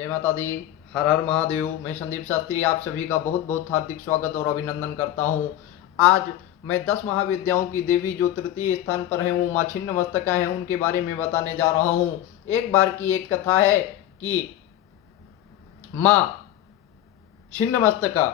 जय माता दी। हर हर महादेव। मैं संदीप शास्त्री आप सभी का बहुत बहुत हार्दिक स्वागत और अभिनंदन करता हूं। आज मैं 10 महाविद्याओं की देवी जो तृतीय स्थान पर हैं वो माँ छिन्नमस्तका हैं, उनके बारे में बताने जा रहा हूं। एक बार की एक कथा है कि माँ छिन्नमस्तका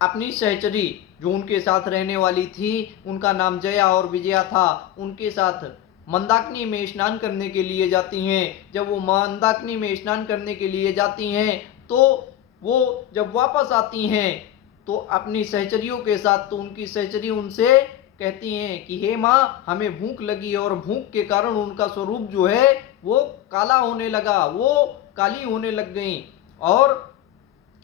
अपनी सहचरी जो उनके साथ रहने वाली थी, उनका नाम जया और विजया था, उनके साथ मंदाकिनी में स्नान करने के लिए जाती हैं। जब वो मंदाकिनी में स्नान करने के लिए जाती हैं तो वो जब वापस आती हैं तो अपनी सहचरियों के साथ, तो उनकी सहचरी उनसे कहती हैं कि हे माँ, हमें भूख लगी, और भूख के कारण उनका स्वरूप जो है वो काला होने लगा, वो काली होने लग गई, और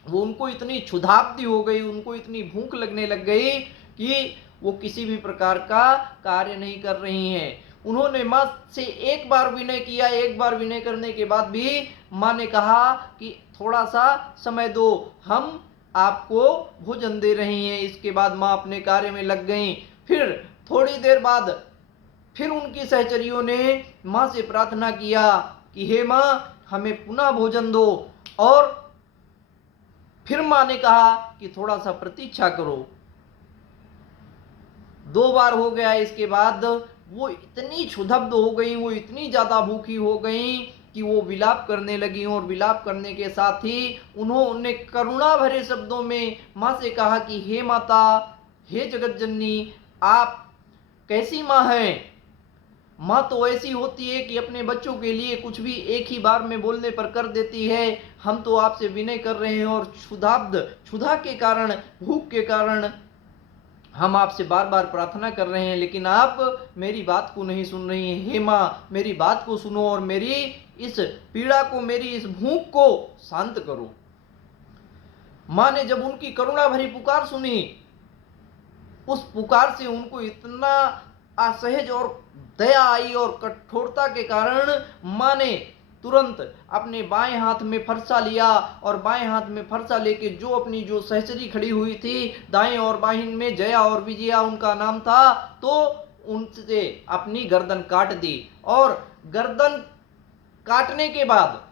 वो उनको इतनी क्षुधाब्धि हो गई, उनको इतनी भूख लगने लग गई कि वो किसी भी प्रकार का कार्य नहीं कर रही हैं। उन्होंने माँ से एक बार विनय किया, एक बार विनय करने के बाद भी माँ ने कहा कि थोड़ा सा समय दो, हम आपको भोजन दे रही हैं। इसके बाद माँ अपने कार्य में लग गई। फिर थोड़ी देर बाद फिर उनकी सहचरियों ने माँ से प्रार्थना किया कि हे माँ, हमें पुनः भोजन दो, और फिर माँ ने कहा कि थोड़ा सा प्रतीक्षा करो। 2 बार हो गया। इसके बाद वो इतनी क्षुब्ध हो गई, वो इतनी ज्यादा भूखी हो गई कि वो विलाप करने लगी, और विलाप करने के साथ ही उन्होंने करुणा भरे शब्दों में माँ से कहा कि हे माता, हे जगत जननी, आप कैसी माँ हैं? माँ तो ऐसी होती है कि अपने बच्चों के लिए कुछ भी एक ही बार में बोलने पर कर देती है। हम तो आपसे विनय कर रहे हैं, और क्षुधा के कारण, भूख के कारण हम आपसे बार बार प्रार्थना कर रहे हैं, लेकिन आप मेरी बात को नहीं सुन रही हैं। हे माँ, मेरी बात को सुनो और मेरी इस पीड़ा को, मेरी इस भूख को शांत करो। माँ ने जब उनकी करुणा भरी पुकार सुनी, उस पुकार से उनको इतना असहज और दया आई, और कठोरता के कारण माँ ने तुरंत अपने बाएं हाथ में फरसा लिया, और बाएं हाथ में फरसा लेके जो अपनी जो सहचरी खड़ी हुई थी दाएं और बाहिन में, जया और विजया उनका नाम था, तो उनसे अपनी गर्दन काट दी। और गर्दन काटने के बाद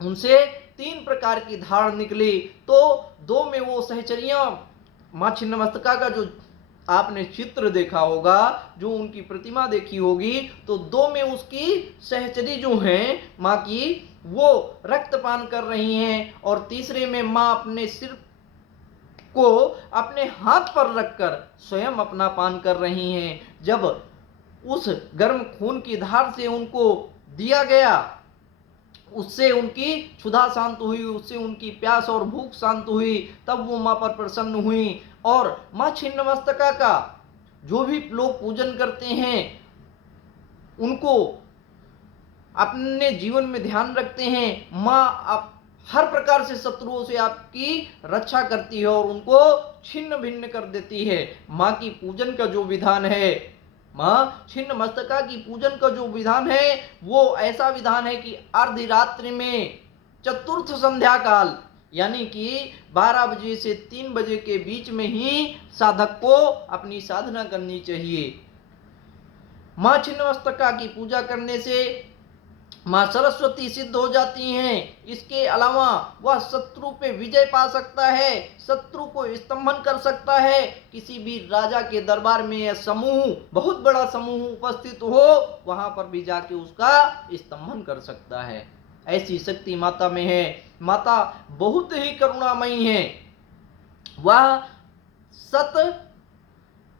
उनसे 3 प्रकार की धार निकली। तो 2 में वो सहचरियां, माँ छिन्नमस्तका का जो आपने चित्र देखा होगा, जो उनकी प्रतिमा देखी होगी, तो 2 में उसकी सहचरी जो हैं माँ की, वो रक्तपान कर रही हैं, और तीसरे में माँ अपने सिर को अपने हाथ पर रखकर स्वयं अपना पान कर रही हैं। जब उस गर्म खून की धार से उनको दिया गया, उससे उनकी क्षुधा शांत हुई, उससे उनकी प्यास और भूख शांत हुई, तब वो माँ पर प्रसन्न हुई। और माँ छिन्नमस्तका का जो भी लोग पूजन करते हैं, उनको अपने जीवन में ध्यान रखते हैं, माँ आप हर प्रकार से शत्रुओं से आपकी रक्षा करती है और उनको छिन्न भिन्न कर देती है। माँ की पूजन का जो विधान है, माँ छिन्नमस्तका की पूजन का जो विधान है, वो ऐसा विधान है कि अर्धी रात्रि में चतुर्थ संध्या काल, यानी कि 12 बजे से 3 बजे के बीच में ही साधक को अपनी साधना करनी चाहिए। माँ छिन्नमस्तका की पूजा करने से माँ सरस्वती सिद्ध हो जाती हैं। इसके अलावा वह शत्रु पे विजय पा सकता है, शत्रु को स्तंभन कर सकता है। किसी भी राजा के दरबार में यह समूह, बहुत बड़ा समूह उपस्थित हो, वहां पर भी जाके उसका स्तंभन कर सकता है। ऐसी शक्ति माता में है। माता बहुत ही करुणामयी है। वह सत,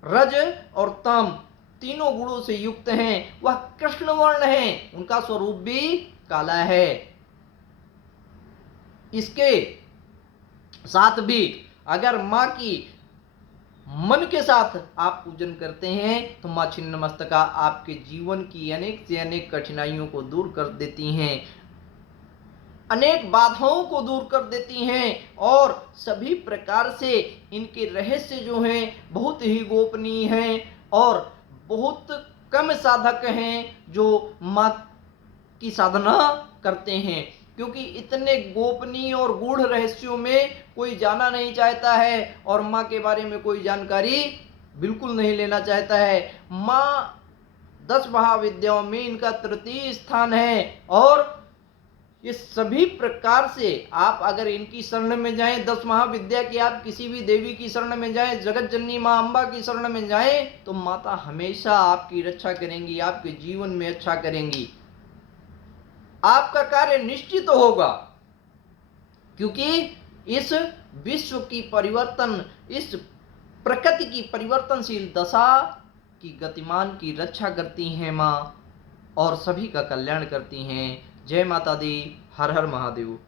रज और तम तीनों गुणों से युक्त हैं। वह कृष्ण वर्ण है, उनका स्वरूप भी काला है। इसके साथ भी अगर माँ की मन के साथ आप पूजन करते हैं तो माँ छिन्नमस्तका आपके जीवन की अनेक से अनेक कठिनाइयों को दूर कर देती हैं, अनेक बाधाओं को दूर कर देती हैं, और सभी प्रकार से इनके रहस्य जो हैं बहुत ही गोपनीय हैं, और बहुत कम साधक हैं जो माँ की साधना करते हैं, क्योंकि इतने गोपनीय और गूढ़ रहस्यों में कोई जाना नहीं चाहता है, और माँ के बारे में कोई जानकारी बिल्कुल नहीं लेना चाहता है। माँ 10 महाविद्याओं में इनका तृतीय स्थान है, और ये सभी प्रकार से आप अगर इनकी शरण में जाएं, 10 महाविद्या की आप किसी भी देवी की शरण में जाएं, जगत जननी माँ अम्बा की शरण में जाएं, तो माता हमेशा आपकी रक्षा करेंगी, आपके जीवन में अच्छा करेंगी, आपका कार्य निश्चित होगा। क्योंकि इस विश्व की परिवर्तन, इस प्रकृति की परिवर्तनशील दशा की गतिमान की रक्षा करती हैं माँ और सभी का कल्याण करती हैं। जय माता दी। हर हर महादेव।